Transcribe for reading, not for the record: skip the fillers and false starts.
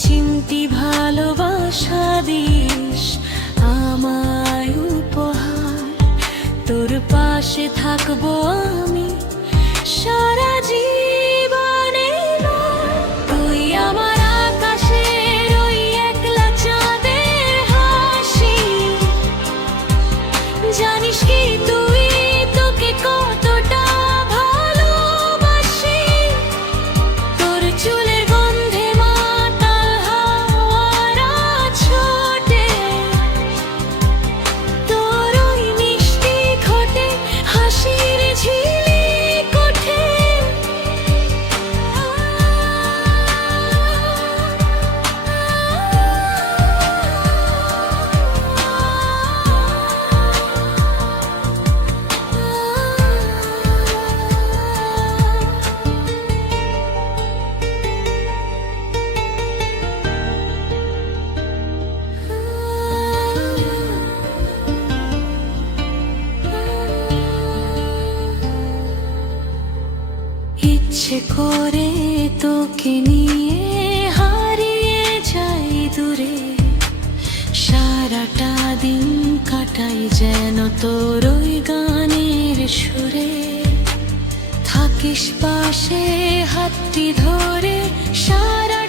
চিমটি ভালোবাসা দিস আমায় উপহার। তোর পাশে থাকবো আমি সারা জীবনে। তুই আমার আকাশের ওই একলা চাঁদের হাসি। জানিস কি তুই তোকে কতটা ভালোবাসি। তোর চুলের গন্ধে মাতাল হাওয়ারা ছোটে। তোর ওই মিষ্টি ঠোঁটে হাসির ঝিলিক ওঠে। ইচ্ছে করে তোকে নিয়ে হারিয়ে যাই দূরে। সারাটা দিন কাটাই যেন তোর ওই গানের সুরে। থাকিস পাশে হাতটি ধরে সারা